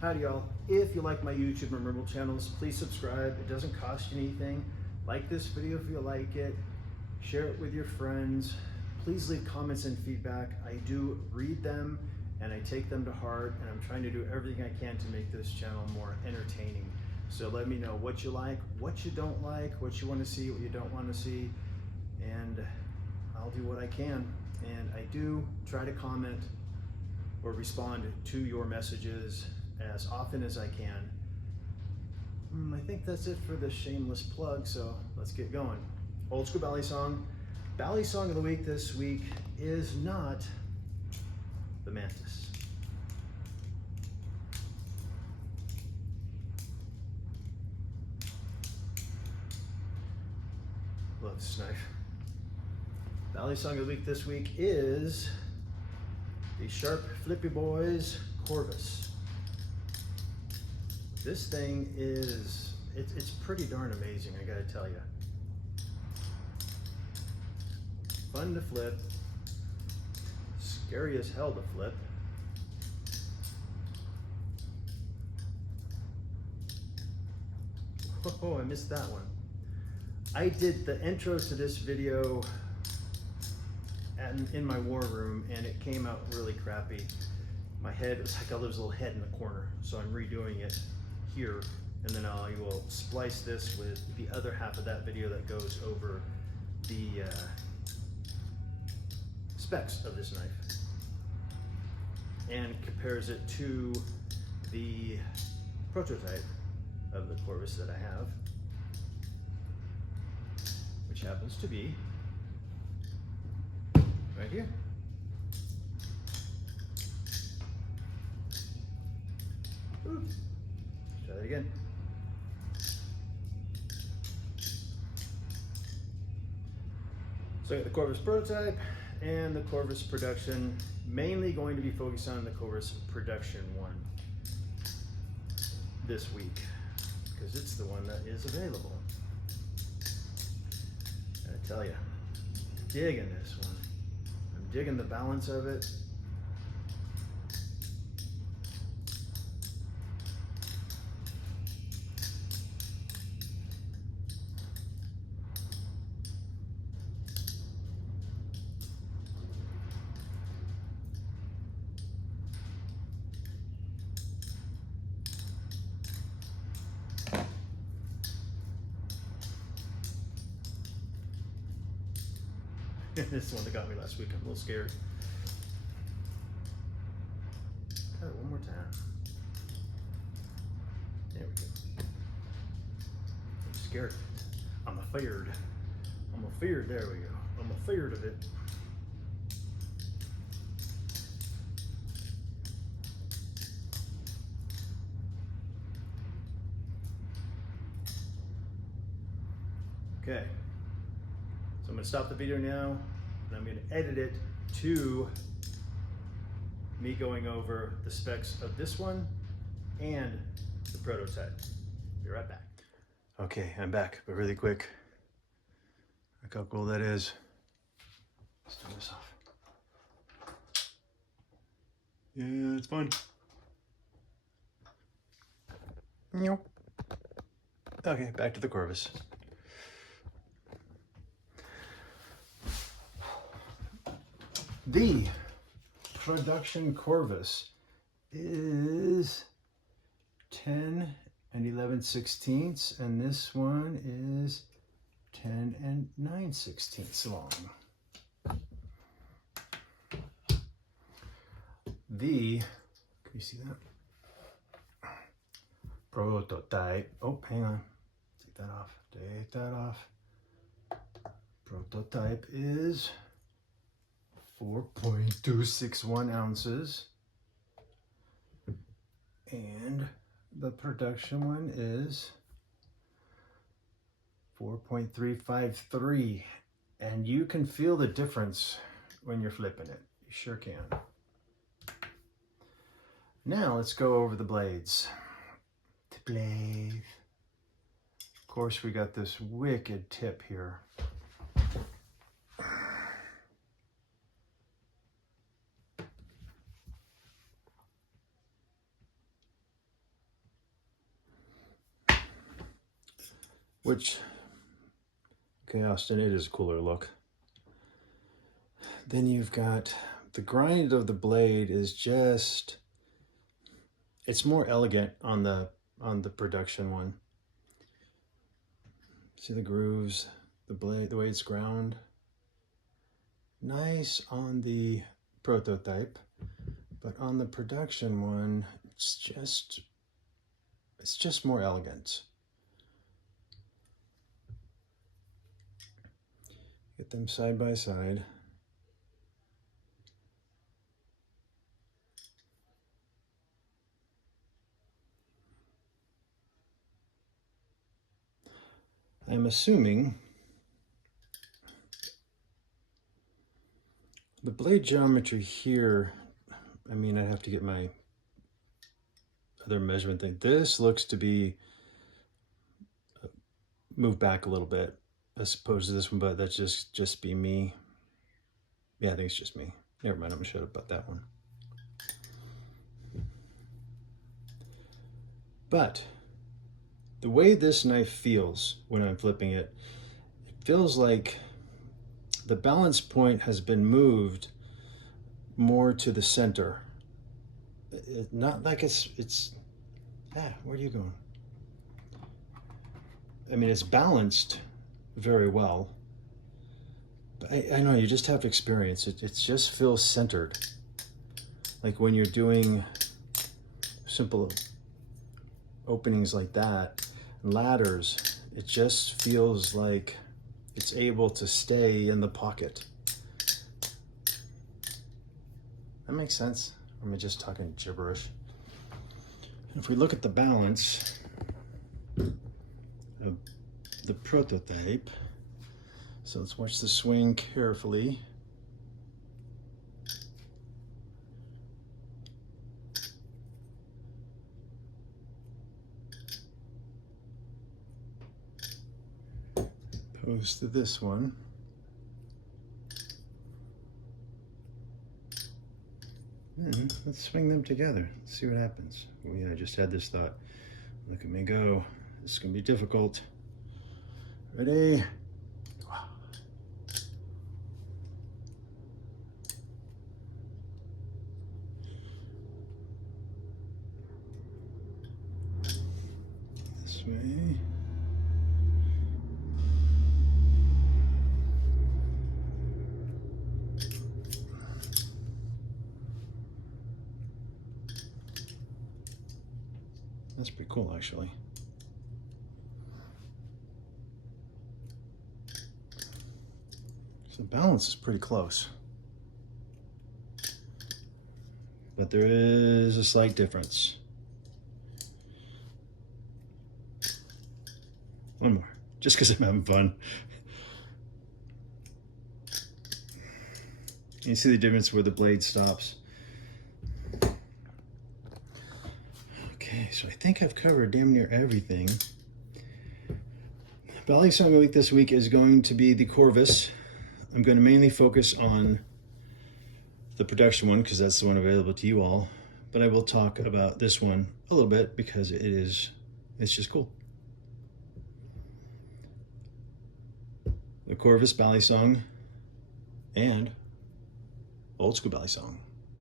Howdy y'all. If you like my YouTube and Rumble channels, please subscribe. It doesn't cost you anything. Like this video if you like it. Share it with your friends. Please leave comments and feedback. I do read them and I take them to heart, and I'm trying to do everything I can to make this channel more entertaining. So let me know what you like, what you don't like, what you want to see, what you don't want to see, and I'll do what I can. And I do try to comment or respond to your messages as often as I can. I think that's it for the shameless plug, so let's get going. Old school Balisong. Balisong of the week this week is not the mantis. Love this knife. Balisong of the week this week is the Sharp Flippy Boys Corvus. This thing is, it's pretty darn amazing, I gotta tell you. Fun to flip, scary as hell to flip. Oh, I missed that one. I did the intros to this video in my war room, and it came out really crappy. My head was like, oh, there's a little head in the corner, so I'm redoing it here, and then I will splice this with the other half of that video that goes over the specs of this knife and compares it to the prototype of the Corvus that I have, which happens to be right here. Oops. Try that again. So I got the Corvus prototype and the Corvus production, mainly going to be focused on the Corvus production one this week because it's the one that is available. I tell you, digging this one. I'm digging the balance of it. This is the one that got me last week. I'm a little scared. Try it one more time. There we go. I'm scared. I'm afeared. I'm afeared. There we go. I'm afeared of it. Okay. So I'm going to stop the video now, and I'm going to edit it to me going over the specs of this one and the prototype. Be right back. Okay, I'm back, but really quick. Look how cool that is. Let's turn this off. Yeah, it's fun. Okay, back to the Corvus. The production Corvus is 10 and 11/16, and this one is 10 and 9/16 long. The, can you see that? Prototype, oh, hang on, take that off, take that off. Prototype is 4.261 ounces, and the production one is 4.353, and you can feel the difference when you're flipping it. You sure can. Now let's go over the blades. The blade. Of course, we got this wicked tip here. which, okay, Austin, it is a cooler look. Then you've got the grind of the blade is just, it's more elegant on the production one. See the grooves, the blade, the way it's ground. Nice on the prototype, but on the production one, it's just more elegant. Get them side by side. I'm assuming the blade geometry here, I mean, I'd have to get my other measurement thing. This looks to be moved back a little bit as opposed to this one, but that's just be me. Yeah, I think it's just me. Never mind, I'm gonna shut up about that one. But the way this knife feels when I'm flipping it, it feels like the balance point has been moved more to the center. Not like it's where are you going? I mean, it's balanced very well, but I know, you just have to experience it. It just feels centered. Like when you're doing simple openings like that, ladders, it just feels like it's able to stay in the pocket. That makes sense? Or am I just talking gibberish? If we look at the balance of the prototype, so let's watch the swing carefully. Opposed to this one. And let's swing them together. Let's see what happens. Oh yeah, I just had this thought. Look at me go. This is gonna be difficult. Ready? This way. That's pretty cool, actually. So the balance is pretty close. But there is a slight difference. One more, just because I'm having fun. You see the difference where the blade stops. Okay, so I think I've covered damn near everything. Balisong of the week this week is going to be the Corvus. I'm going to mainly focus on the production one because that's the one available to you all. But I will talk about this one a little bit because it's just cool. The Corvus Balisong and old school Balisong.